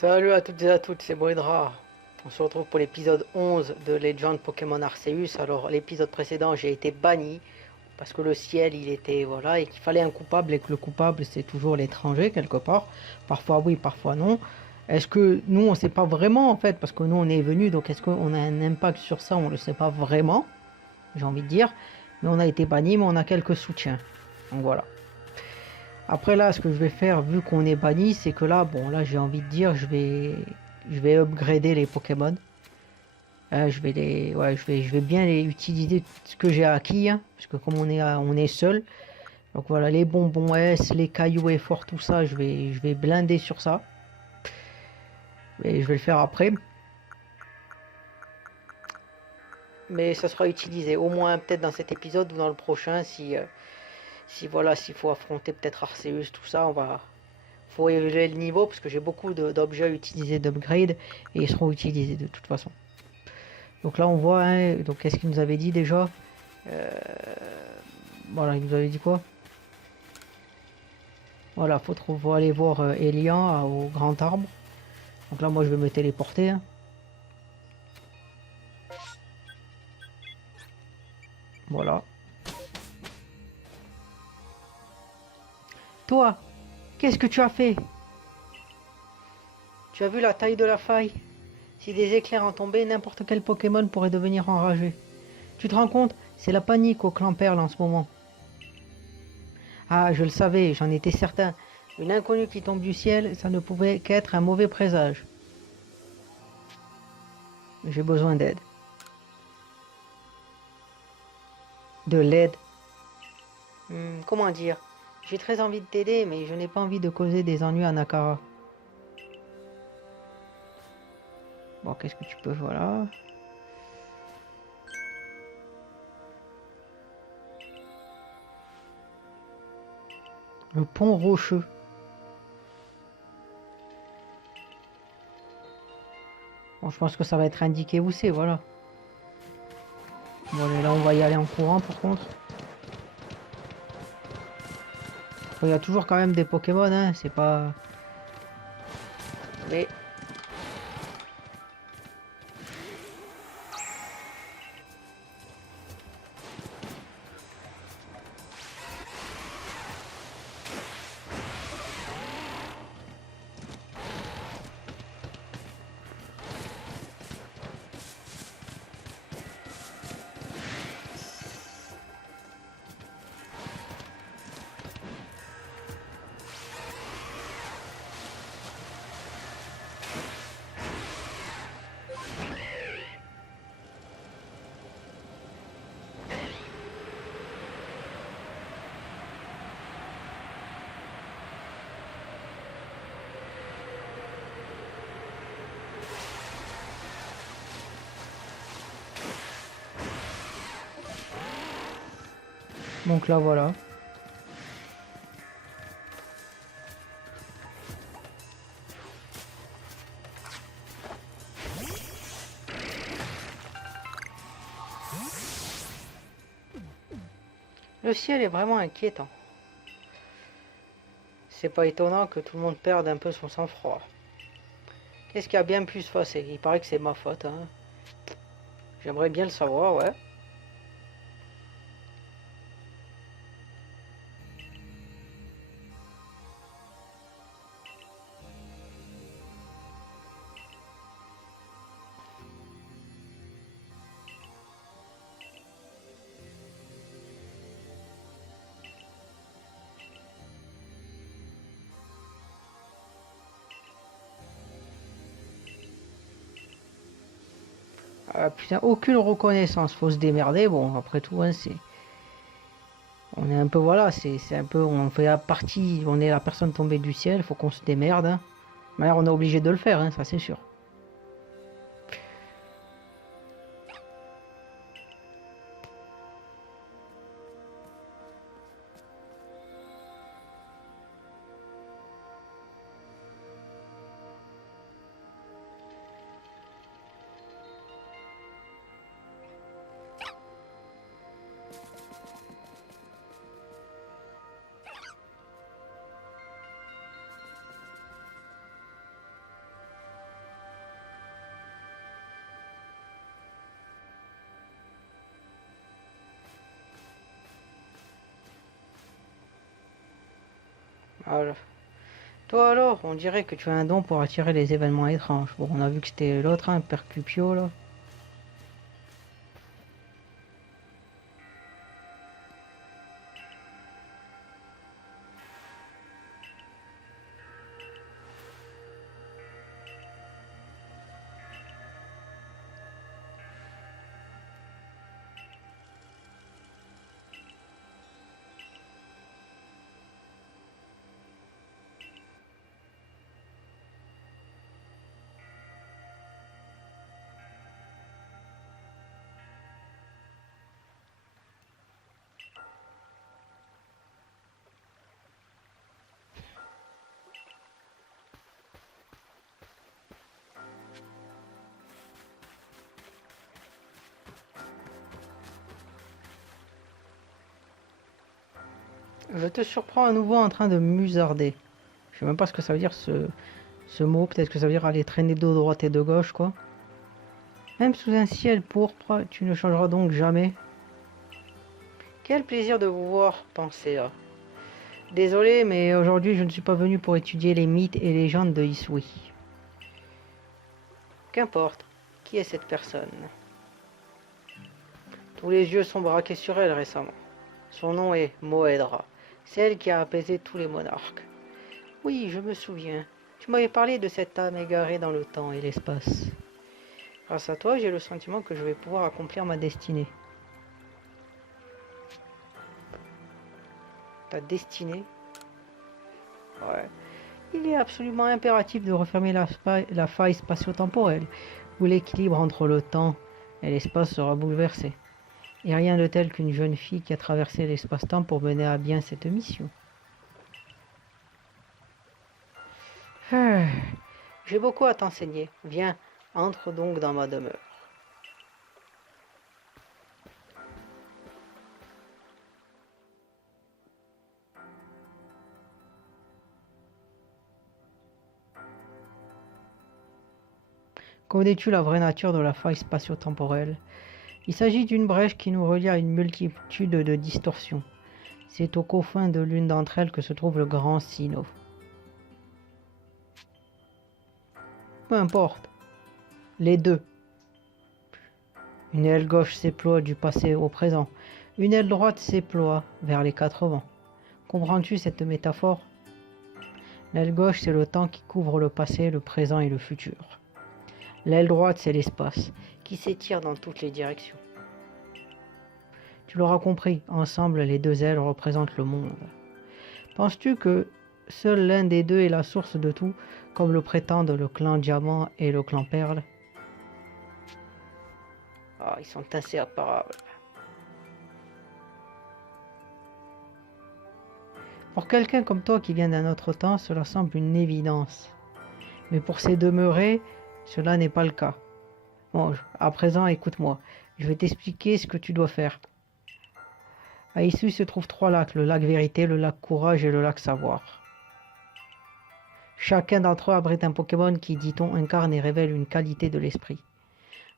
Salut à toutes et à tous, c'est Boedra. On se retrouve pour l'épisode 11 de Legend Pokémon Arceus. Alors, l'épisode précédent, j'ai été banni parce que le ciel, il était, voilà, et qu'il fallait un coupable et que le coupable, c'est toujours l'étranger quelque part. Parfois oui, parfois non. Est-ce que nous, on ne sait pas vraiment en fait, parce que nous, on est venu, donc est-ce qu'on a un impact sur ça? On ne le sait pas vraiment, j'ai envie de dire. Mais on a été banni, mais on a quelques soutiens. Donc voilà. Après là, ce que je vais faire, vu qu'on est banni, c'est que là, bon, là, j'ai envie de dire, je vais upgrader les Pokémon. Ouais, je vais bien les utiliser ce que j'ai acquis, hein, parce que comme on est seul, donc voilà, les bonbons S, les cailloux et fort, tout ça, je vais blinder sur ça. Et je vais le faire après, mais ça sera utilisé, au moins peut-être dans cet épisode ou dans le prochain, si voilà, s'il faut affronter peut-être Arceus, tout ça, faut élever le niveau parce que j'ai beaucoup d'objets à utiliser d'upgrade et ils seront utilisés de toute façon. Donc là on voit, hein, donc qu'est-ce qu'il nous avait dit déjà? Euh, voilà, il nous avait dit quoi? Voilà, faut aller voir Elian au grand arbre. Donc là moi je vais me téléporter, hein. Voilà. Toi, qu'est-ce que tu as fait? Tu as vu la taille de la faille? Si des éclairs en tombaient, n'importe quel Pokémon pourrait devenir enragé. Tu te rends compte? C'est la panique au clan Perle en ce moment. Ah, je le savais, j'en étais certain. Une inconnue qui tombe du ciel, ça ne pouvait qu'être un mauvais présage. J'ai besoin d'aide. De l'aide. Comment dire? J'ai très envie de t'aider, mais je n'ai pas envie de causer des ennuis à Nakara. Bon, qu'est-ce que tu peux, voilà. Le pont rocheux. Bon, je pense que ça va être indiqué où c'est, voilà. Bon, allez, là, on va y aller en courant, par contre. Bon, il y a toujours quand même des Pokémon, hein, c'est pas... Mais... Donc là, voilà. Le ciel est vraiment inquiétant. C'est pas étonnant que tout le monde perde un peu son sang-froid. Qu'est-ce qui a bien pu se passer? Il paraît que c'est ma faute, hein. J'aimerais bien le savoir, ouais. Ah, putain, aucune reconnaissance, faut se démerder. Bon, après tout, hein, on est un peu, voilà, c'est un peu, on fait la partie, on est la personne tombée du ciel, faut qu'on se démerde, hein. Mais alors, on est obligé de le faire, hein, ça c'est sûr. Alors, toi alors, on dirait que tu as un don pour attirer les événements étranges. Bon, on a vu que c'était l'autre, hein, Percupio, là. Je te surprends à nouveau en train de musarder. Je sais même pas ce que ça veut dire ce mot. Peut-être que ça veut dire aller traîner de droite et de gauche, quoi. Même sous un ciel pourpre, tu ne changeras donc jamais. Quel plaisir de vous voir, Pensea. Désolé, mais aujourd'hui je ne suis pas venu pour étudier les mythes et légendes de Hisui. Qu'importe, qui est cette personne? Tous les yeux sont braqués sur elle récemment. Son nom est Moedra, celle qui a apaisé tous les monarques. Oui, je me souviens. Tu m'avais parlé de cette âme égarée dans le temps et l'espace. Grâce à toi, j'ai le sentiment que je vais pouvoir accomplir ma destinée. Ta destinée? Ouais. Il est absolument impératif de refermer la faille spatio-temporelle, où l'équilibre entre le temps et l'espace sera bouleversé. Et rien de tel qu'une jeune fille qui a traversé l'espace-temps pour mener à bien cette mission. J'ai beaucoup à t'enseigner. Viens, entre donc dans ma demeure. Connais-tu la vraie nature de la faille spatio-temporelle? Il s'agit d'une brèche qui nous relie à une multitude de distorsions. C'est au confin de l'une d'entre elles que se trouve le grand Sinnoh. Peu importe. Les deux. Une aile gauche s'éploie du passé au présent. Une aile droite s'éploie vers les 4 vents. Comprends-tu cette métaphore? L'aile gauche, c'est le temps qui couvre le passé, le présent et le futur. L'aile droite, c'est l'espace, qui s'étire dans toutes les directions. Tu l'auras compris, ensemble, les deux ailes représentent le monde. Penses-tu que seul l'un des deux est la source de tout, comme le prétendent le clan Diamant et le clan Perle? Ah, ils sont inséparables. Pour quelqu'un comme toi qui vient d'un autre temps, cela semble une évidence. Mais pour ces demeurés, cela n'est pas le cas. Bon, à présent, écoute-moi. Je vais t'expliquer ce que tu dois faire. À Hisui se trouvent 3 lacs, le lac Vérité, le lac Courage et le lac Savoir. Chacun d'entre eux abrite un Pokémon qui, dit-on, incarne et révèle une qualité de l'esprit.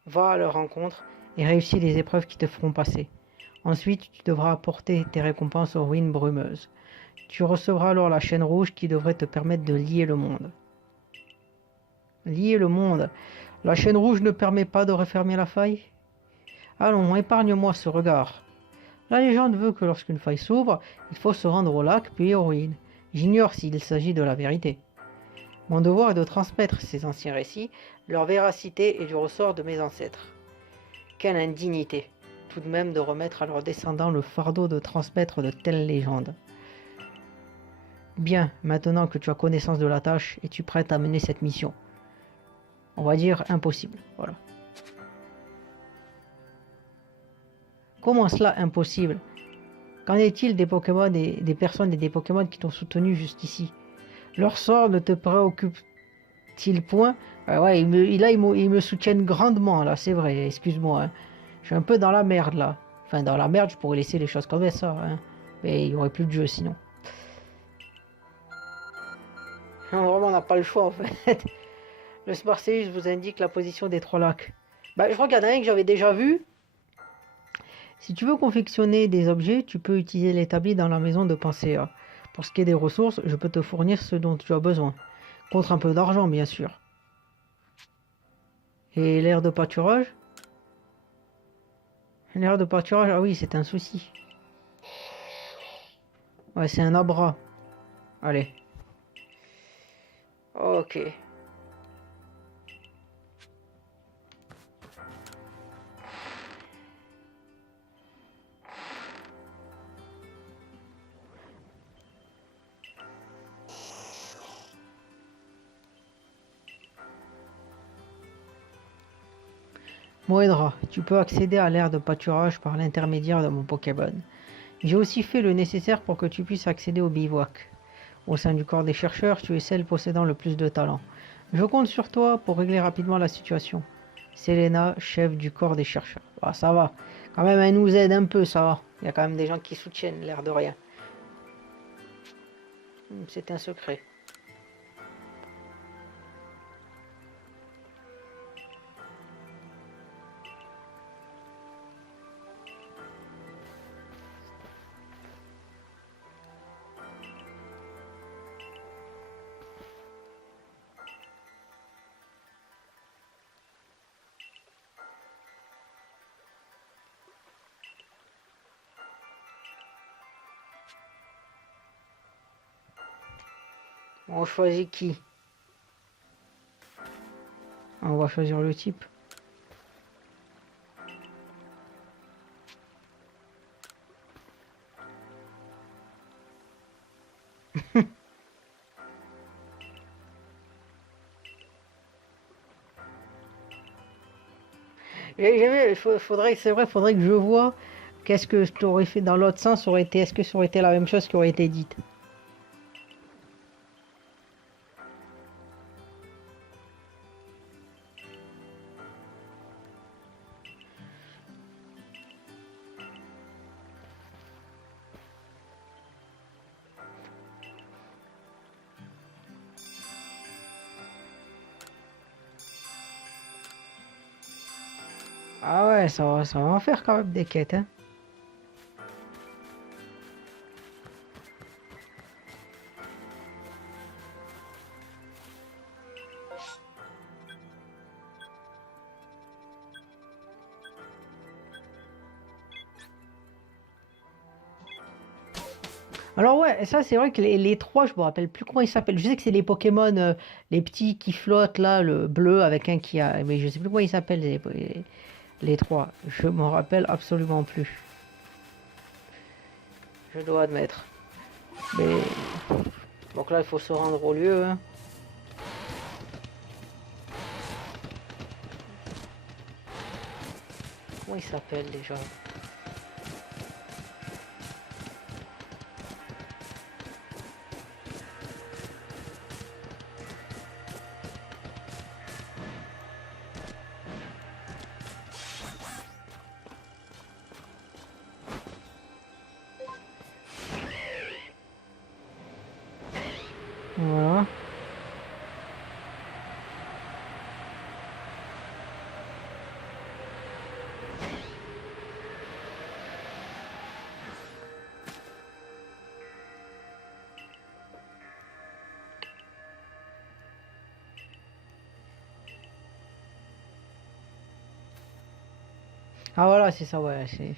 Va à leur rencontre et réussis les épreuves qui te feront passer. Ensuite, tu devras apporter tes récompenses aux ruines brumeuses. Tu recevras alors la chaîne rouge qui devrait te permettre de lier le monde. Lier le monde. La chaîne rouge ne permet pas de refermer la faille? Allons, épargne-moi ce regard. La légende veut que lorsqu'une faille s'ouvre, il faut se rendre au lac puis aux ruines. J'ignore s'il s'agit de la vérité. Mon devoir est de transmettre ces anciens récits, leur véracité et du ressort de mes ancêtres. Quelle indignité, tout de même de remettre à leurs descendants le fardeau de transmettre de telles légendes. Bien, maintenant que tu as connaissance de la tâche, es-tu prête à mener cette mission? On va dire impossible, voilà. Comment cela impossible? Qu'en est-il des Pokémon et des personnes et des Pokémon qui t'ont soutenu jusqu'ici? Leur sort ne te préoccupe-t-il point? Ouais, ils me soutiennent grandement, là, c'est vrai, excuse-moi. Hein. Je suis un peu dans la merde, là. Enfin, dans la merde, je pourrais laisser les choses comme ça. Hein. Mais il n'y aurait plus de jeu, sinon. Non, vraiment, on n'a pas le choix, en fait. Le Sparseus vous indique la position des 3 lacs. Bah, je crois qu'il y en a un que j'avais déjà vu. Si tu veux confectionner des objets, tu peux utiliser l'établi dans la maison de Pensea. Pour ce qui est des ressources, je peux te fournir ce dont tu as besoin. Contre un peu d'argent, bien sûr. Et l'aire de pâturage? L'aire de pâturage, ah oui, c'est un souci. Ouais, c'est un abra. Allez. Ok. Moedra, tu peux accéder à l'aire de pâturage par l'intermédiaire de mon Pokémon. J'ai aussi fait le nécessaire pour que tu puisses accéder au bivouac. Au sein du corps des chercheurs, tu es celle possédant le plus de talent. Je compte sur toi pour régler rapidement la situation. Selena, chef du corps des chercheurs. Ah, ça va. Quand même, elle nous aide un peu, ça va. Il y a quand même des gens qui soutiennent, l'air de rien. C'est un secret. On choisit qui? On va choisir le type. Faudrait, c'est vrai, faudrait que je vois qu'est-ce que je t'aurais fait dans l'autre sens. Aurait été, est-ce que ça aurait été la même chose qui aurait été dite? Ah ouais, ça va en faire quand même des quêtes, hein. Alors ouais, ça c'est vrai que les trois, je me rappelle plus comment ils s'appellent. Je sais que c'est les Pokémon, les petits qui flottent là, le bleu avec un qui a... Mais je sais plus comment ils s'appellent les trois. Je m'en rappelle absolument plus. Je dois admettre. Mais... Donc là, il faut se rendre au lieu, hein. Comment ils s'appellent déjà? Voilà. Ah voilà, c'est ça, ouais. C'est...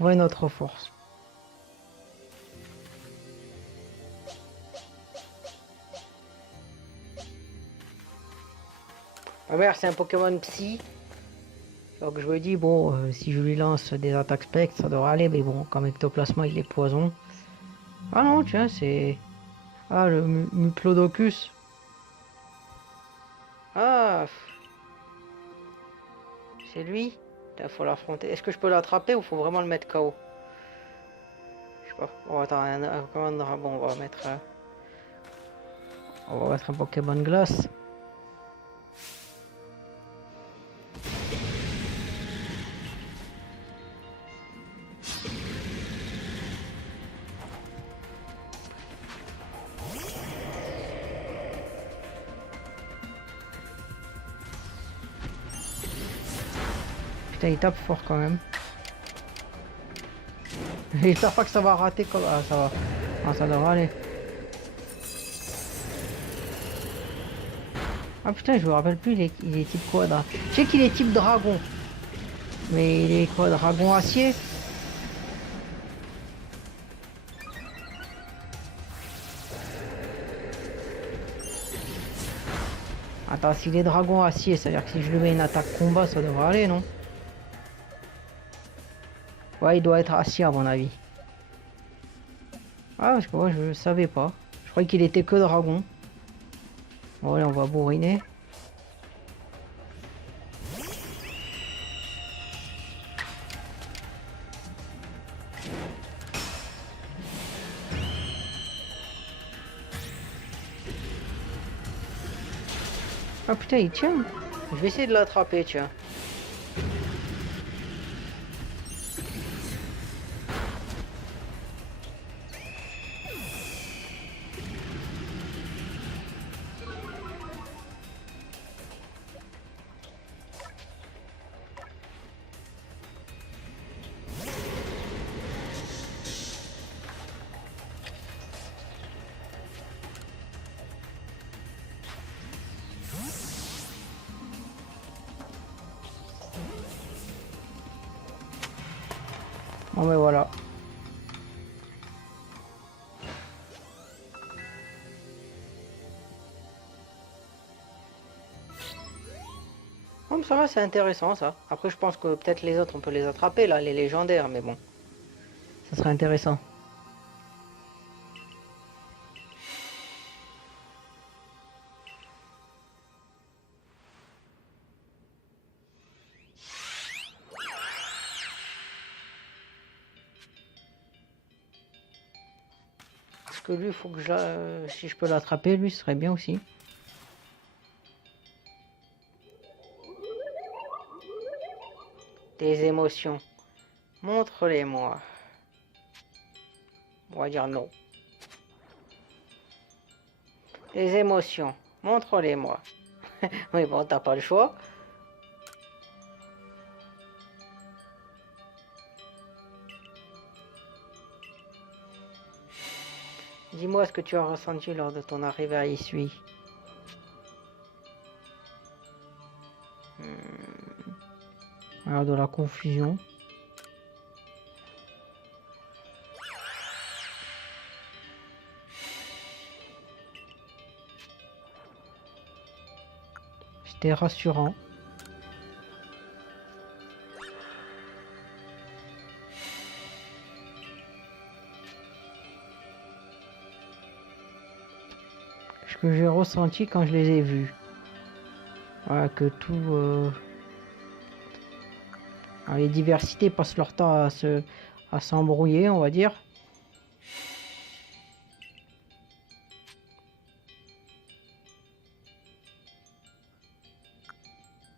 Ouais, notre force. Ma mère, c'est un Pokémon psy. Donc je me dis, bon, si je lui lance des attaques spectres, ça devrait aller. Mais bon, comme ectoplasma, il est poison. Ah non, tiens, c'est... Ah, le Muplodocus. Ah, c'est lui. Il faut l'affronter. Est-ce que je peux l'attraper ou faut vraiment le mettre KO? Je sais pas. Bon, attends, un commandant. Bon, on va mettre... On va mettre un Pokémon glace. Putain, il tape fort quand même. J'espère pas que ça va rater comme... Ah, ça va. Ah, ça devrait aller. Ah putain, je me rappelle plus, il est type quadra. Je sais qu'il est type dragon. Mais il est quoi, dragon acier? Attends, s'il est dragon acier, ça veut dire que si je lui mets une attaque combat, ça devrait aller, non? Ouais, il doit être acier à mon avis. Ah, parce que moi, je savais pas. Je croyais qu'il était que dragon. Bon, allez, on va bourriner. Ah putain, il tient. Je vais essayer de l'attraper, tiens. Bon, mais voilà. Bon, ça va, c'est intéressant ça. Après, je pense que peut-être les autres, on peut les attraper là, les légendaires, mais bon. Ça serait intéressant. Parce que lui, il faut que si je peux l'attraper, lui, ce serait bien aussi. Des émotions. Montre-les-moi. On va dire non. Des émotions. Montre-les-moi. Oui, bon, t'as pas le choix. Dis-moi ce que tu as ressenti lors de ton arrivée à Issui. Alors, de la confusion. C'était rassurant. Ce que j'ai ressenti quand je les ai vus. Voilà, que tout... alors, les diversités passent leur temps à s'embrouiller, on va dire.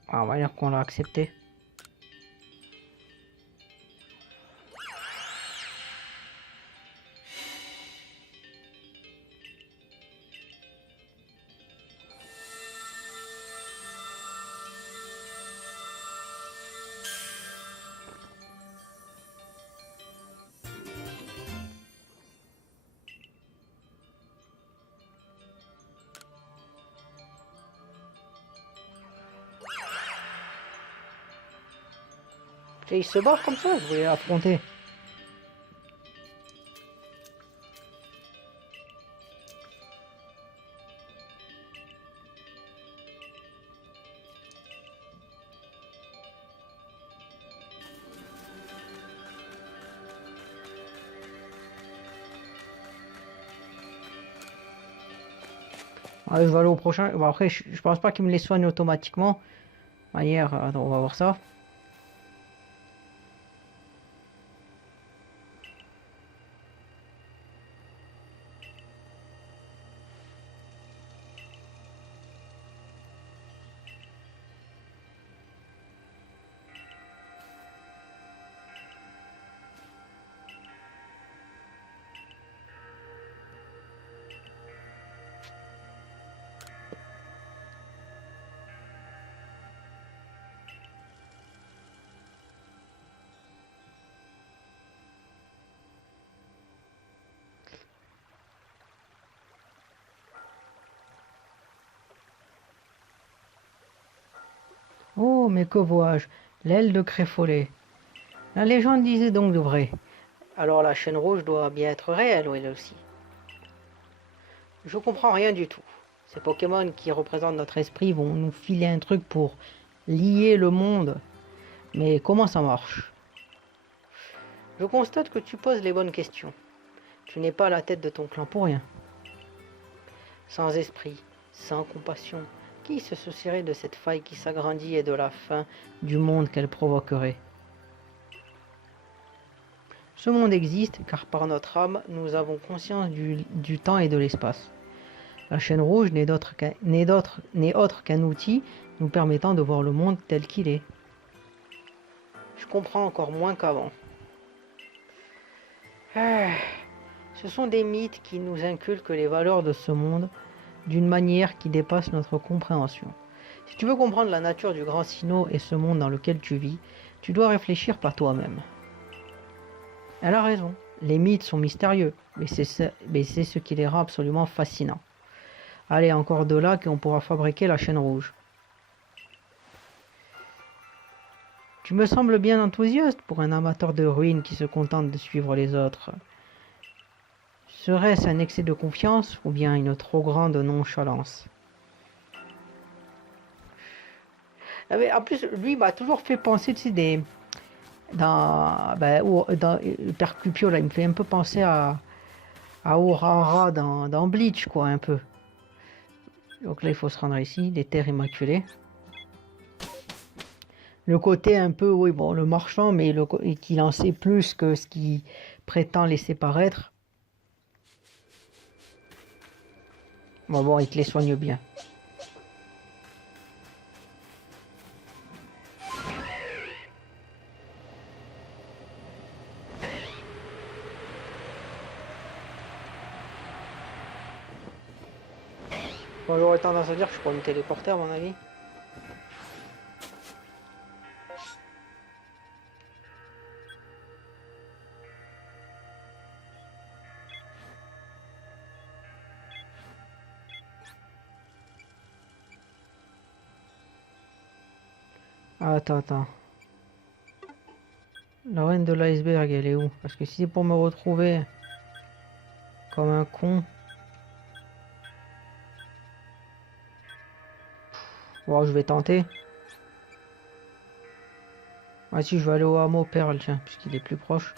Ah, on va dire qu'on l'a accepté. Et il se barre comme ça, je voulais l'affronter. Ah, je vais aller au prochain. Bon, après, je pense pas qu'il me les soigne automatiquement. Manière, attends, on va voir ça. Oh, mais que vois-je? L'aile de Créfollet. La légende disait donc de vrai. Alors la chaîne rouge doit bien être réelle, elle aussi. Je comprends rien du tout. Ces Pokémon qui représentent notre esprit vont nous filer un truc pour lier le monde. Mais comment ça marche? Je constate que tu poses les bonnes questions. Tu n'es pas à la tête de ton clan pour rien. Sans esprit, sans compassion, qui se soucierait de cette faille qui s'agrandit et de la fin du monde qu'elle provoquerait? Ce monde existe car par notre âme, nous avons conscience du temps et de l'espace. La chaîne rouge n'est autre qu'un outil nous permettant de voir le monde tel qu'il est. Je comprends encore moins qu'avant. Ce sont des mythes qui nous inculquent les valeurs de ce monde d'une manière qui dépasse notre compréhension. Si tu veux comprendre la nature du grand Sinnoh et ce monde dans lequel tu vis, tu dois réfléchir par toi-même. Elle a raison, les mythes sont mystérieux, mais c'est ce qui les rend absolument fascinants. Allez, encore de là qu'on pourra fabriquer la chaîne rouge. Tu me sembles bien enthousiaste pour un amateur de ruines qui se contente de suivre les autres. Serait-ce un excès de confiance ou bien une trop grande nonchalance? En plus, lui m'a toujours fait penser, tu sais, dans Percupio, là, il me fait un peu penser à Aurora dans Bleach, quoi, un peu. Donc là, il faut se rendre ici, les terres immaculées. Le côté un peu, oui, bon, le marchand, mais qu'il en sait plus que ce qu'il prétend laisser paraître. Bon, il te les soigne bien. Bon, j'aurais tendance à dire que je pourrais me téléporter à mon avis. Attends. La reine de l'iceberg, elle est où? Parce que si c'est pour me retrouver comme un con... Bon, je vais tenter. Ah si, je vais aller au hameau Perle, tiens, puisqu'il est plus proche.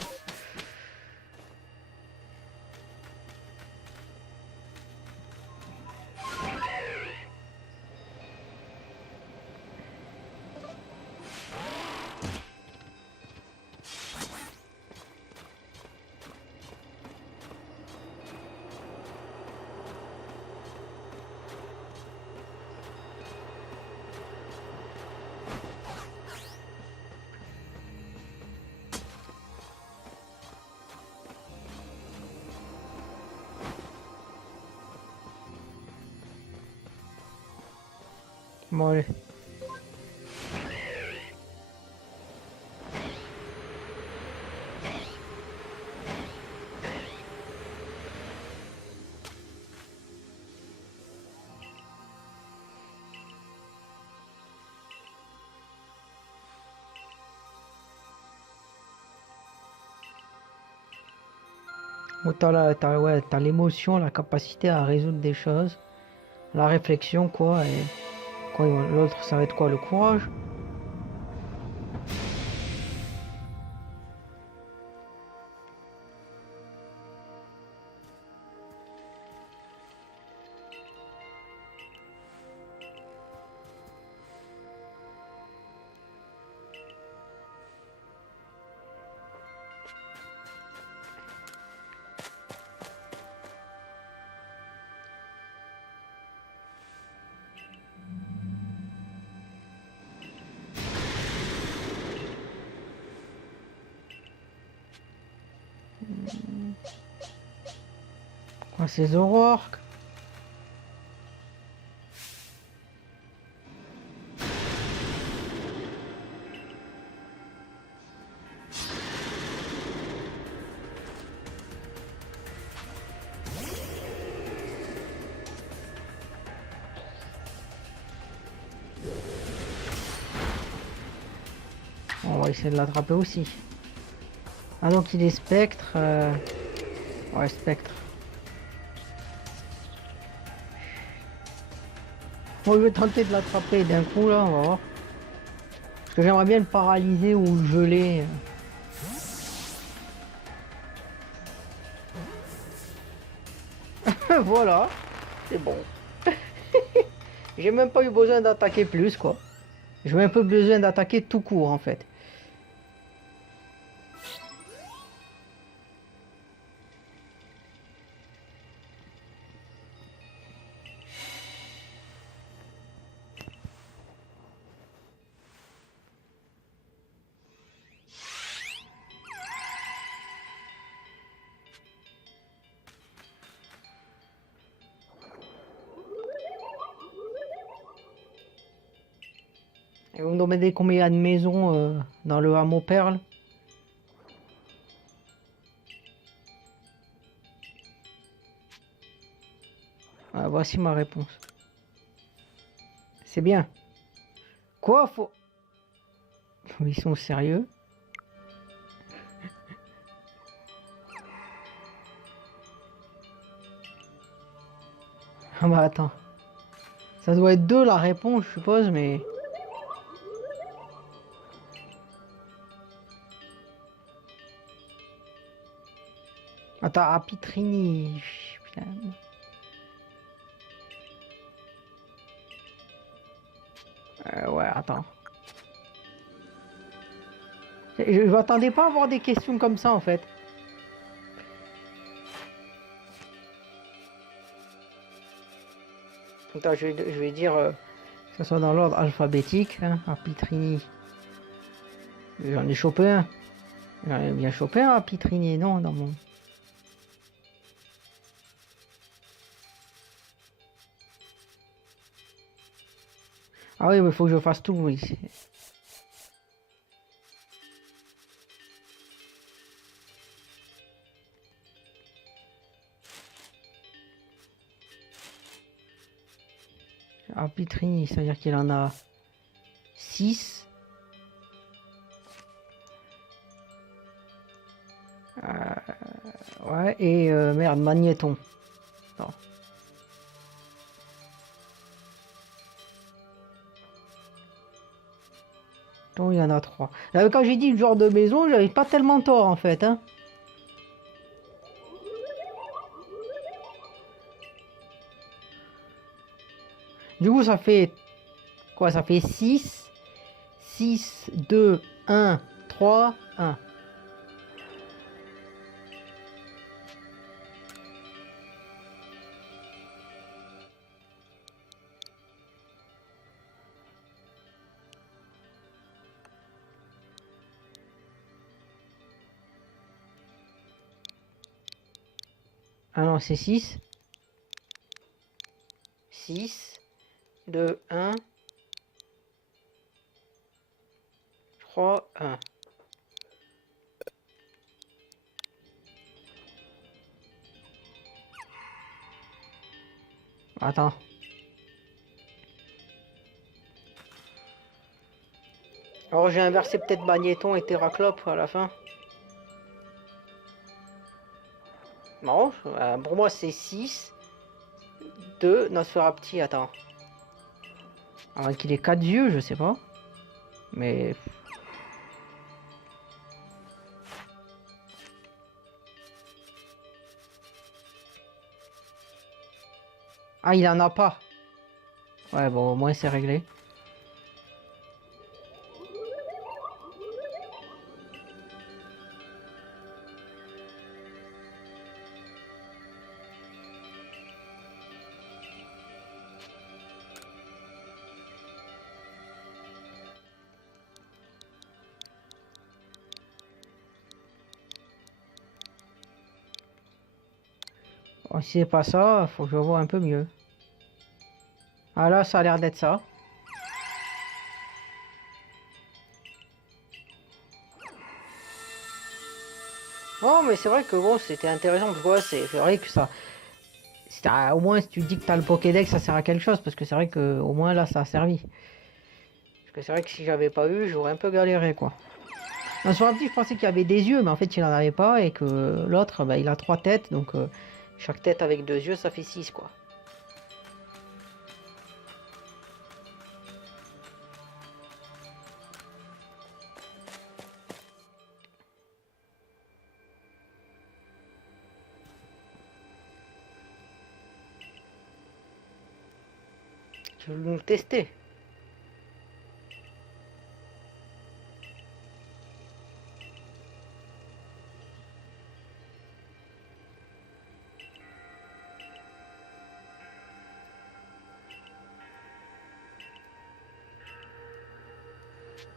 Bon, allez. Où t'as l'émotion, la capacité à résoudre des choses, la réflexion, quoi, et quoi, l'autre, ça va être quoi, le courage? Quoi, ces aurores? On va essayer de l'attraper aussi. Ah donc il est spectre. Ouais, spectre. Bon, je vais tenter de l'attraper d'un coup là, on va voir. Parce que j'aimerais bien le paralyser ou le geler. Voilà, c'est bon. J'ai même pas eu besoin d'attaquer plus quoi. J'ai même pas besoin d'attaquer tout court en fait. Et vous me demandez combien il y a de maisons dans le hameau Perle? Ah, voici ma réponse. C'est bien. Quoi, faut... Ils sont sérieux? Ah bah attends. Ça doit être 2 la réponse, je suppose, mais... Attends, Apitrini. Putain. Ouais, attends. Je m'attendais pas à avoir des questions comme ça, en fait. Attends, je vais dire que ce soit dans l'ordre alphabétique. Hein, Apitrini. J'en ai chopé un. J'en ai bien chopé un Apitrini, non, dans mon... Ah oui, mais il faut que je fasse tout, oui. Apitrini, c'est-à-dire qu'il en a 6. Ouais, et merde, magnéton. Attends. Donc, il y en a 3. Quand j'ai dit le genre de maison, j'avais pas tellement tort en fait. Hein. Du coup, ça fait quoi? Ça fait 6, 6, 2, 1, 3, 1. Ah non, c'est 6. 6, 2, 1, 3, 1. Attends. Alors j'ai inversé peut-être magnéton et Terraclope à la fin. Non, pour moi c'est 6, 2, Nosferapti, attends. Alors qu'il ait 4 yeux, je sais pas. Mais... Ah, il en a pas. Ouais, bon, au moins c'est réglé. Bon, si c'est pas ça, faut que je vois un peu mieux. Ah là, ça a l'air d'être ça. Oh, mais c'est vrai que bon, c'était intéressant. Parce que ouais, c'est vrai que ça... Au moins, si tu dis que t'as le Pokédex, ça sert à quelque chose. Parce que c'est vrai que au moins là, ça a servi. Parce que c'est vrai que si j'avais pas eu, j'aurais un peu galéré, quoi. Sur la petite, je pensais qu'il y avait des yeux, mais en fait, il n'en avait pas, et que l'autre, bah, il a 3 têtes, donc chaque tête avec 2 yeux, ça fait 6, quoi. Tu veux nous tester?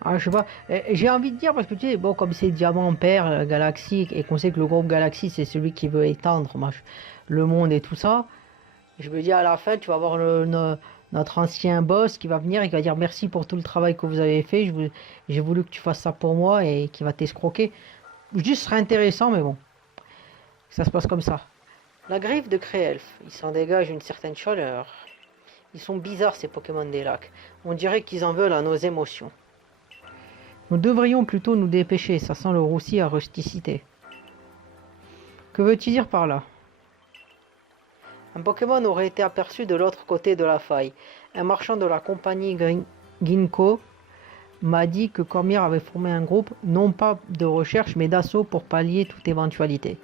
Ah, je sais pas, j'ai envie de dire, parce que tu sais, bon, comme c'est Diamant Père, Galaxy, et qu'on sait que le groupe Galaxy, c'est celui qui veut étendre le monde et tout ça, je me dis à la fin, tu vas voir notre ancien boss qui va venir et qui va dire merci pour tout le travail que vous avez fait, j'ai voulu que tu fasses ça pour moi et qui va t'escroquer. Juste, ce serait intéressant, mais bon, ça se passe comme ça. La griffe de Créelf, il s'en dégage une certaine chaleur. Ils sont bizarres ces Pokémon des lacs. On dirait qu'ils en veulent à nos émotions. Nous devrions plutôt nous dépêcher, ça sent le roussi à rusticité. Que veux-tu dire par là? Un Pokémon aurait été aperçu de l'autre côté de la faille. Un marchand de la compagnie Ginkgo m'a dit que Cormier avait formé un groupe, non pas de recherche, mais d'assaut pour pallier toute éventualité.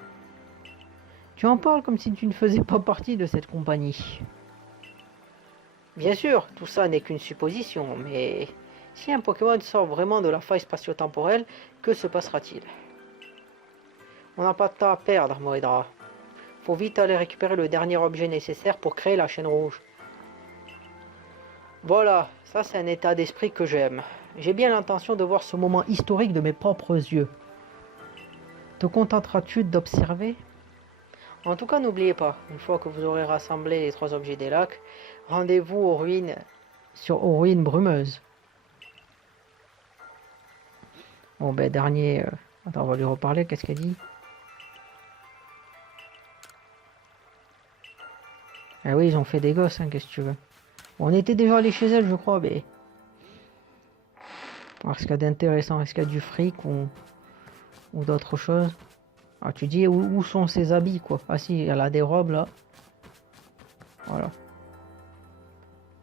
Tu en parles comme si tu ne faisais pas partie de cette compagnie. Bien sûr, tout ça n'est qu'une supposition, mais si un Pokémon sort vraiment de la faille spatio-temporelle, que se passera-t-il? On n'a pas de temps à perdre, Moedra. Faut vite aller récupérer le dernier objet nécessaire pour créer la chaîne rouge. Voilà, ça c'est un état d'esprit que j'aime. J'ai bien l'intention de voir ce moment historique de mes propres yeux. Te contenteras-tu d'observer? En tout cas, n'oubliez pas, une fois que vous aurez rassemblé les 3 objets des lacs, rendez-vous aux ruines brumeuses. Bon ben dernier... Attends, on va lui reparler, qu'est-ce qu'elle dit? Ah oui, ils ont fait des gosses, hein, qu'est-ce que tu veux. On était déjà allé chez elle, je crois, mais... Alors, ce qu'il y a d'intéressant, est-ce qu'il y a du fric ou d'autres choses? Ah, tu dis où sont ses habits, quoi? Ah si, elle a des robes, là. Voilà.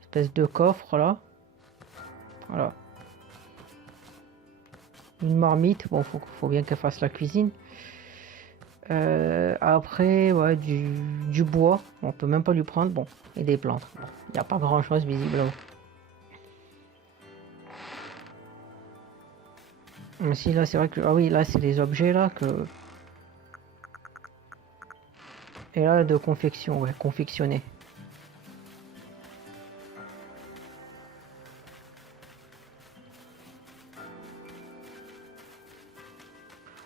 Espèce de coffre, là. Voilà. Une marmite. Bon, faut bien qu'elle fasse la cuisine. Après, ouais, du bois. On peut même pas lui prendre. Bon, et des plantes. Bon, il n'y a pas grand-chose, visiblement. Mais si, là, c'est vrai que... Ah oui, là, c'est les objets, là, que... Et là, de confection, ouais, confectionner.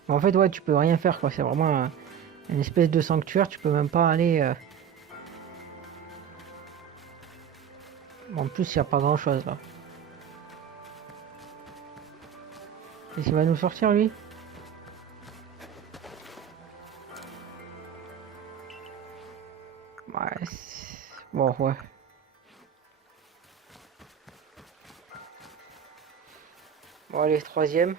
En fait, ouais, tu peux rien faire, quoi. C'est vraiment une espèce de sanctuaire. Tu peux même pas aller... En plus, il n'y a pas grand-chose, là. Qu'est-ce qu'il va nous sortir, lui? Ouais, bon, ouais. Bon, allez, 3e.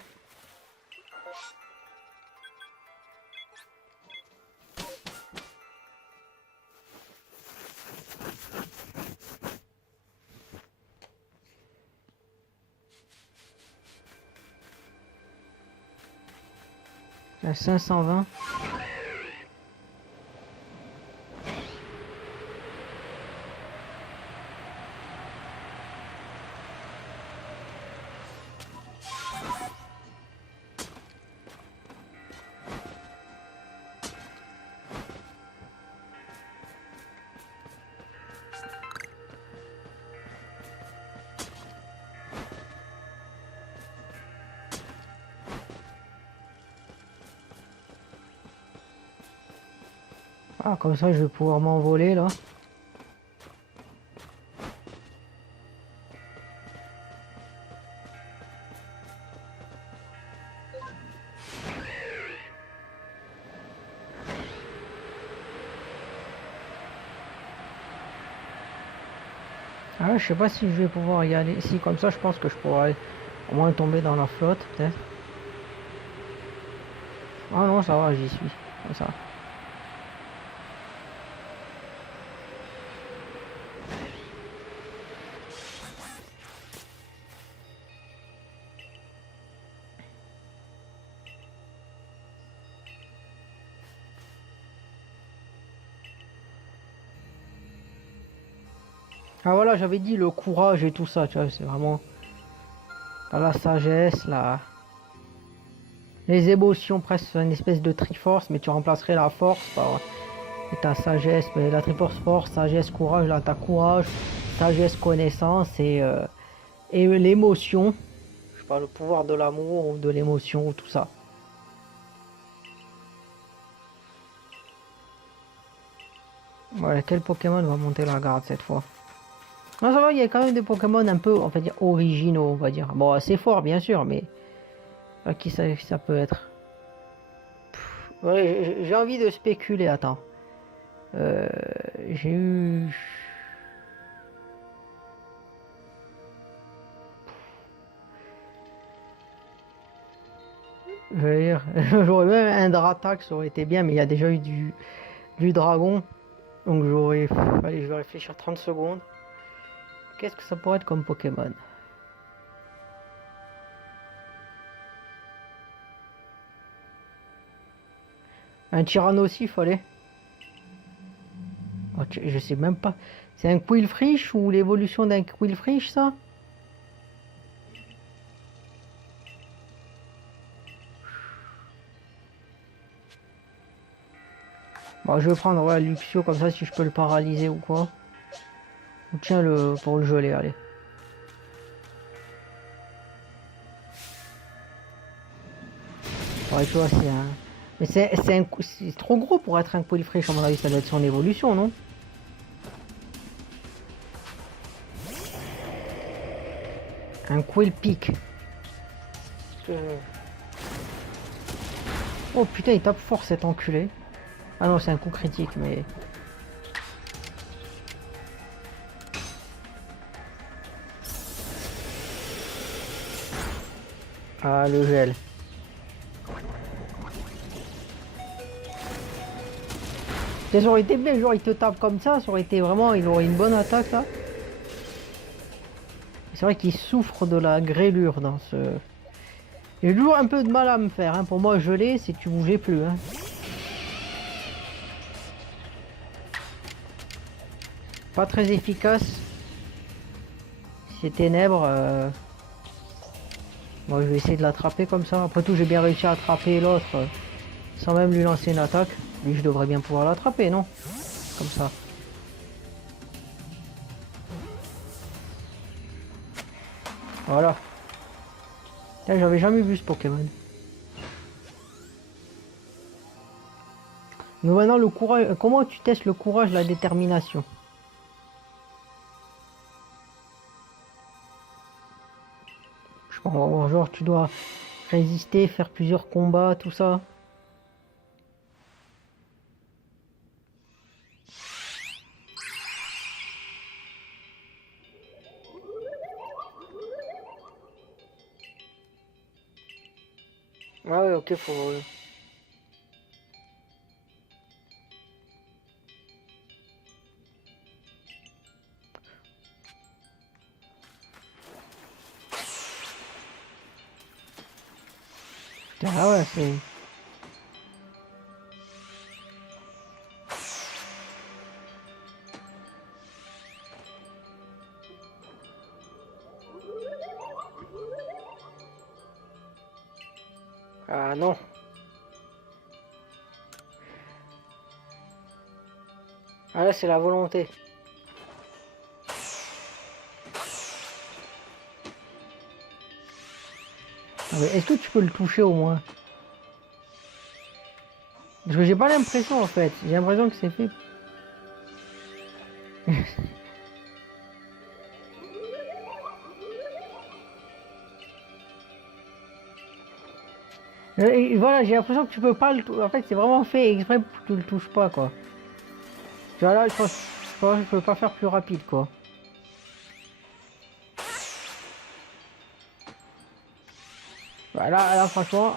À 520. Ah, comme ça, je vais pouvoir m'envoler, là. Ah, je sais pas si je vais pouvoir y aller. Si, comme ça, je pense que je pourrais au moins tomber dans la flotte, peut-être. Ah non, ça va, j'y suis. Comme ça. Ah voilà, j'avais dit le courage et tout ça, tu vois, c'est vraiment la sagesse, les émotions, presque une espèce de triforce, mais tu remplacerais la force par ta sagesse, mais la triforce force, sagesse, courage, là t'as courage, sagesse, connaissance et l'émotion, je sais pas, le pouvoir de l'amour ou de l'émotion ou tout ça. Voilà, quel Pokémon va monter la garde cette fois? Non, ça va, il y a quand même des Pokémon un peu, on va dire, originaux, on va dire. Bon, assez fort, bien sûr, mais qui ça peut être? Ouais, j'ai envie de spéculer, attends. Euh, j'ai eu... Je veux dire, j'aurais même un Dratak, ça aurait été bien, mais il y a déjà eu du dragon. Donc j'aurais... Allez, je vais réfléchir 30 secondes. Qu'est-ce que ça pourrait être comme Pokémon? Un Tyrannosif, allez. Oh, je sais même pas. C'est un Quillfish ou l'évolution d'un Quillfish, ça? Bon, je vais prendre ouais, Luxio comme ça si je peux le paralyser ou quoi. Ou tiens le pour le geler, allez. Ouais, tu vois, c'est un. Mais c'est trop gros pour être un Quillfish, à mon avis, ça doit être son évolution, non? Un Quillpick. Oh putain, il tape fort cet enculé. Ah non, c'est un coup critique, mais. Ah, le gel. Ça aurait été bien, genre il te tape comme ça aurait été vraiment, il aurait une bonne attaque là. C'est vrai qu'il souffre de la grêlure dans ce. J'ai toujours un peu de mal à me faire, hein. Pour moi, geler, c'est que tu bougeais plus, hein. Pas très efficace. C'est ténèbres. Moi, je vais essayer de l'attraper comme ça. Après tout, j'ai bien réussi à attraper l'autre sans même lui lancer une attaque. Lui, je devrais bien pouvoir l'attraper, non? Comme ça. Voilà. J'avais jamais vu ce Pokémon. Mais maintenant, le courage. Comment tu testes le courage, la détermination? Je pense, genre, tu dois résister, faire plusieurs combats, tout ça. Ah ouais, ok, faut. Ah ouais, c'est. Ah non. Ah là, c'est la volonté. Ah, mais est-ce que tu peux le toucher au moins? Parce que j'ai pas l'impression en fait. J'ai l'impression que c'est fait. Et voilà, j'ai l'impression que tu peux pas le toucher. En fait, c'est vraiment fait exprès pour que tu le touches pas quoi. Tu vois là, je pense que je peux pas faire plus rapide quoi. Voilà, là franchement.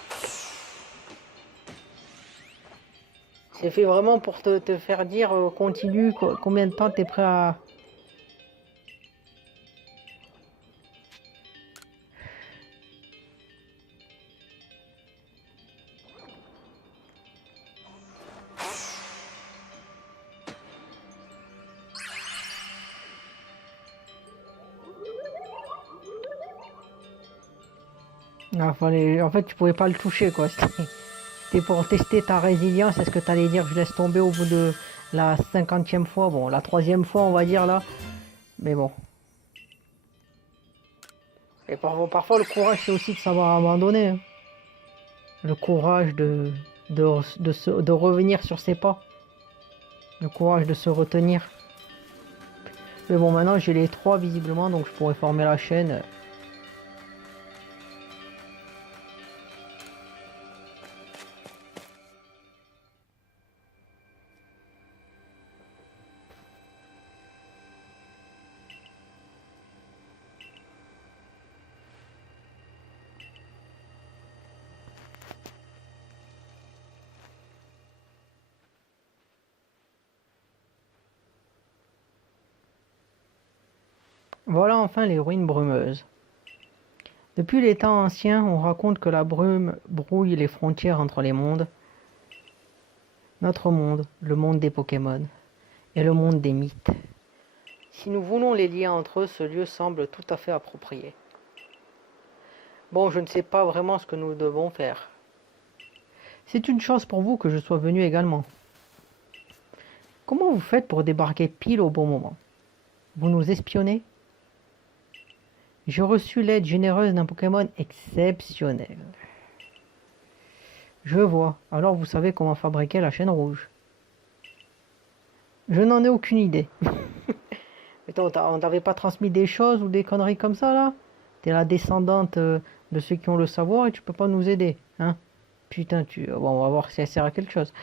C'est fait vraiment pour te faire dire continue, combien de temps t'es prêt à... Ah, en fait, tu pouvais pas le toucher, quoi. C'était pour tester ta résilience. Est-ce que tu allais dire je laisse tomber au bout de la 50e fois? Bon, la 3e fois, on va dire là. Mais bon. Et parfois le courage, c'est aussi de savoir abandonner, hein. Le courage de revenir sur ses pas. Le courage de se retenir. Mais bon, maintenant j'ai les 3 visiblement, donc je pourrais former la chaîne. Voilà enfin les ruines brumeuses. Depuis les temps anciens, on raconte que la brume brouille les frontières entre les mondes. Notre monde, le monde des Pokémon, et le monde des mythes. Si nous voulons les lier entre eux, ce lieu semble tout à fait approprié. Bon, je ne sais pas vraiment ce que nous devons faire. C'est une chance pour vous que je sois venu également. Comment vous faites pour débarquer pile au bon moment? Vous nous espionnez? J'ai reçu l'aide généreuse d'un Pokémon exceptionnel. Je vois. Alors vous savez comment fabriquer la chaîne rouge. Je n'en ai aucune idée. Mais on t'avait pas transmis des choses ou des conneries comme ça là? T'es la descendante de ceux qui ont le savoir et tu peux pas nous aider, hein? Putain, bon, on va voir si elle sert à quelque chose.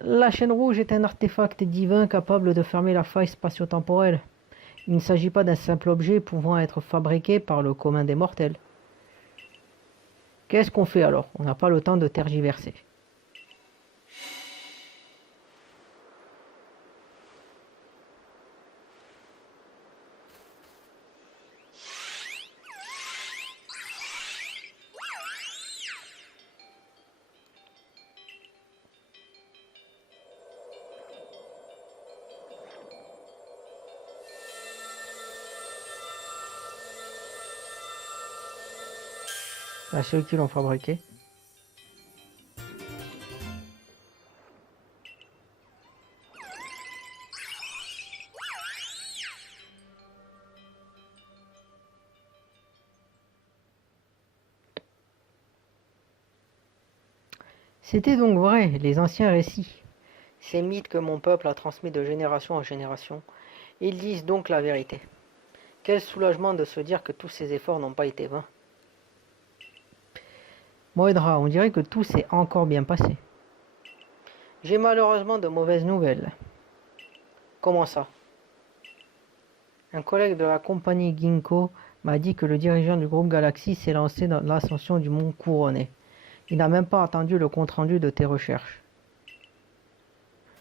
La chaîne rouge est un artefact divin capable de fermer la faille spatio-temporelle. Il ne s'agit pas d'un simple objet pouvant être fabriqué par le commun des mortels. Qu'est-ce qu'on fait alors? On n'a pas le temps de tergiverser. À ceux qui l'ont fabriqué. C'était donc vrai, les anciens récits. Ces mythes que mon peuple a transmis de génération en génération. Ils disent donc la vérité. Quel soulagement de se dire que tous ces efforts n'ont pas été vains. Moedra, on dirait que tout s'est encore bien passé. J'ai malheureusement de mauvaises nouvelles. Comment ça? Un collègue de la compagnie Ginkgo m'a dit que le dirigeant du groupe Galaxy s'est lancé dans l'ascension du mont Couronné. Il n'a même pas attendu le compte-rendu de tes recherches.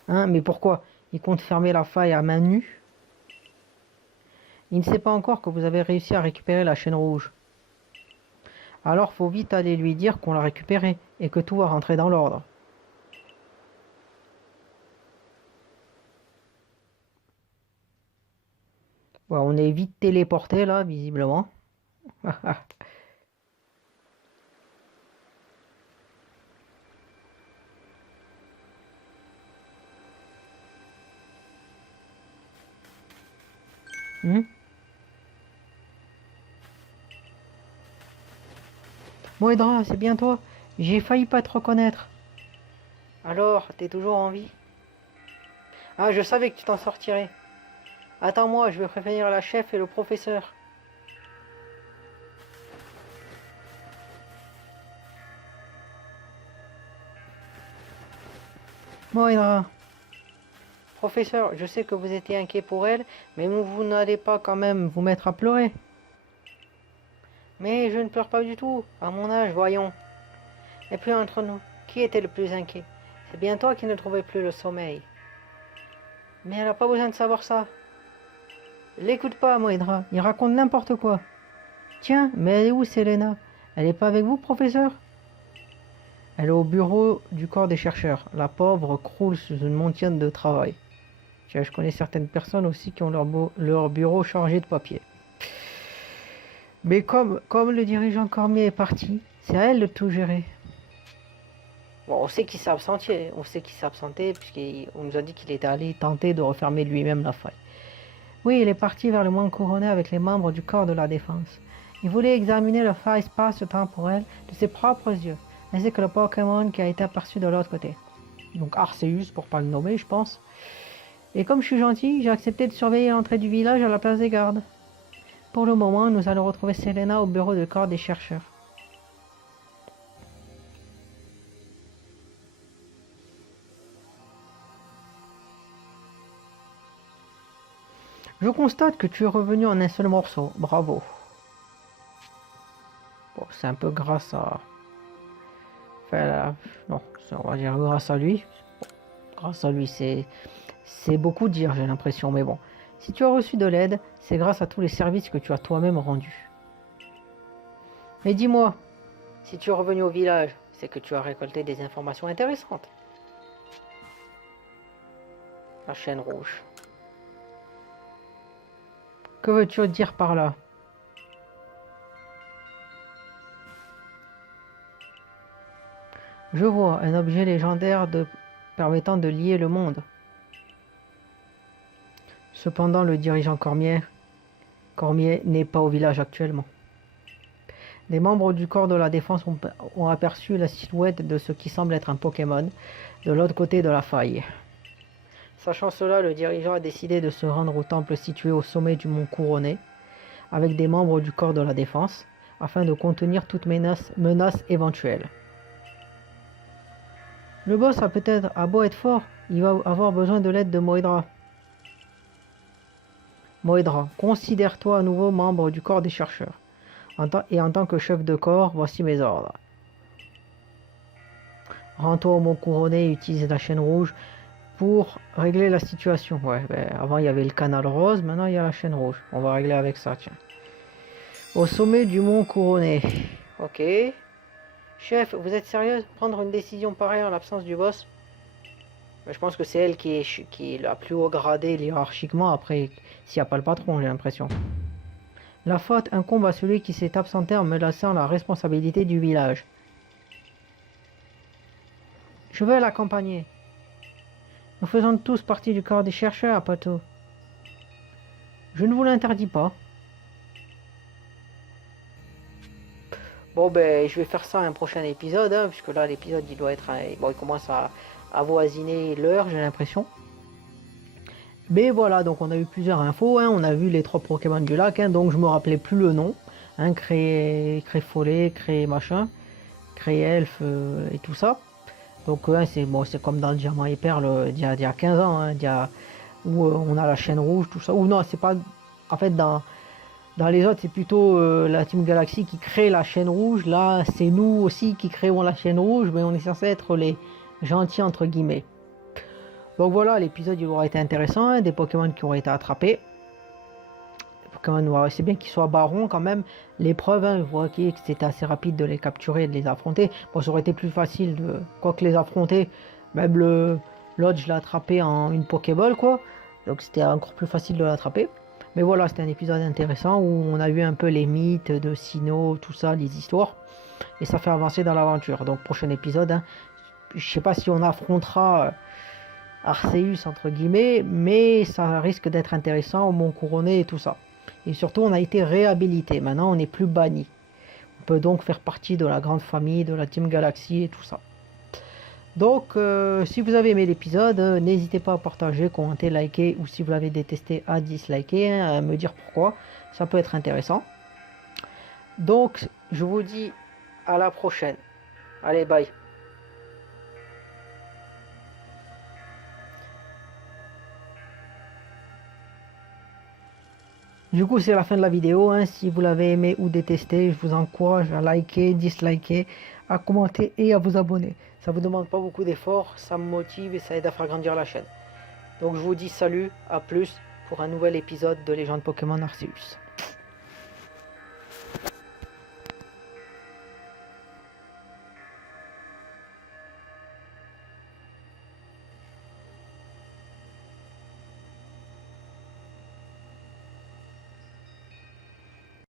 Hein, mais pourquoi? Il compte fermer la faille à main nue? Il ne sait pas encore que vous avez réussi à récupérer la chaîne rouge. Alors faut vite aller lui dire qu'on l'a récupérée et que tout va rentrer dans l'ordre. Ouais, on est vite téléporté là, visiblement. Hmm. Moedra, c'est bien toi. J'ai failli pas te reconnaître. Alors, t'es toujours en vie? Ah, je savais que tu t'en sortirais. Attends-moi, je vais prévenir la chef et le professeur. Moedra. Professeur, je sais que vous étiez inquiet pour elle, mais vous n'allez pas quand même vous mettre à pleurer. Mais je ne pleure pas du tout. À mon âge, voyons. Et puis entre nous, qui était le plus inquiet? C'est bien toi qui ne trouvais plus le sommeil. Mais elle n'a pas besoin de savoir ça. L'écoute pas, Moïdra, il raconte n'importe quoi. Tiens, mais elle est où, Selena? Elle est pas avec vous, professeur? Elle est au bureau du corps des chercheurs. La pauvre croule sous une montagne de travail. Je connais certaines personnes aussi qui ont leur bureau chargé de papier. Mais comme le dirigeant Cormier est parti, c'est à elle de tout gérer. Bon, on sait qu'il s'est absenté, puisqu'on nous a dit qu'il était allé tenter de refermer lui-même la faille. Oui, il est parti vers le monde couronné avec les membres du corps de la défense. Il voulait examiner la faille spatio-temporelle de ses propres yeux, ainsi que le Pokémon qui a été aperçu de l'autre côté. Donc Arceus, pour pas le nommer, je pense. Et comme je suis gentil, j'ai accepté de surveiller l'entrée du village à la place des gardes. Pour le moment, nous allons retrouver Selena au bureau de corps des chercheurs. Je constate que tu es revenu en un seul morceau. Bravo. Bon, c'est un peu grâce à... Enfin, non, on va dire grâce à lui. Grâce à lui, c'est beaucoup dire, j'ai l'impression, mais bon. Si tu as reçu de l'aide, c'est grâce à tous les services que tu as toi-même rendus. Mais dis-moi, si tu es revenu au village, c'est que tu as récolté des informations intéressantes. La chaîne rouge. Que veux-tu dire par là? Je vois un objet légendaire permettant de lier le monde. Cependant, le dirigeant Cormier n'est pas au village actuellement. Les membres du corps de la défense ont aperçu la silhouette de ce qui semble être un Pokémon de l'autre côté de la faille. Sachant cela, le dirigeant a décidé de se rendre au temple situé au sommet du mont Couronné, avec des membres du corps de la défense, afin de contenir toute menace éventuelle. Le boss a beau être fort, il va avoir besoin de l'aide de Moïdra. Moïdra, considère-toi à nouveau membre du corps des chercheurs. En tant que chef de corps, voici mes ordres. Rends-toi au mont Couronné et utilise la chaîne rouge pour régler la situation. Ouais, avant il y avait le canal rose, maintenant il y a la chaîne rouge. On va régler avec ça, tiens. Au sommet du mont Couronné. Ok. Chef, vous êtes sérieuse? Prendre une décision pareille en l'absence du boss? Je pense que c'est elle qui est la plus haut gradée hiérarchiquement, après, s'il n'y a pas le patron, j'ai l'impression. La faute incombe à celui qui s'est absenté en me laissant la responsabilité du village. Je veux l'accompagner. Nous faisons tous partie du corps des chercheurs, après tout. Je ne vous l'interdis pas. Bon, ben, je vais faire ça un prochain épisode, hein, puisque là, l'épisode, il doit être... Bon, il commence à avoisiner l'heure, j'ai l'impression. Mais voilà, donc on a eu plusieurs infos, hein, on a vu les 3 Pokémon du lac, hein, donc je me rappelais plus le nom. Hein, Créfollet, Cré machin, Créelfe et tout ça. Donc c'est bon, comme dans le Diamant et Perle d'il y a 15 ans, hein, où on a la chaîne rouge, tout ça. Ou non, c'est pas... En fait, dans les autres, c'est plutôt la Team Galaxy qui crée la chaîne rouge. Là, c'est nous aussi qui créons la chaîne rouge, mais on est censé être les gentils entre guillemets. Donc voilà, l'épisode il aura été intéressant, hein, des Pokémon qui auraient été attrapés. Pokémon, c'est bien qu'ils soient barons quand même. L'épreuve, hein, vous voyez que c'était assez rapide de les capturer et de les affronter. Bon, ça aurait été plus facile de quoique les affronter. Même l'autre, je l'ai attrapé en une Pokéball, quoi. Donc c'était encore plus facile de l'attraper. Mais voilà, c'était un épisode intéressant où on a vu un peu les mythes de Sinnoh, tout ça, les histoires. Et ça fait avancer dans l'aventure. Donc prochain épisode, hein, je sais pas si on affrontera Arceus entre guillemets, mais ça risque d'être intéressant au Mont Couronné et tout ça. Et surtout, on a été réhabilité. Maintenant, on n'est plus banni. On peut donc faire partie de la grande famille de la Team Galaxy et tout ça. Donc, si vous avez aimé l'épisode, n'hésitez pas à partager, commenter, liker, ou si vous l'avez détesté, à disliker, hein, à me dire pourquoi. Ça peut être intéressant. Donc, je vous dis à la prochaine. Allez, bye. Du coup, c'est la fin de la vidéo. Hein. Si vous l'avez aimé ou détesté, je vous encourage à liker, disliker, à commenter et à vous abonner. Ça vous demande pas beaucoup d'efforts, ça me motive et ça aide à faire grandir la chaîne. Donc je vous dis salut, à plus pour un nouvel épisode de Légende Pokémon Arceus.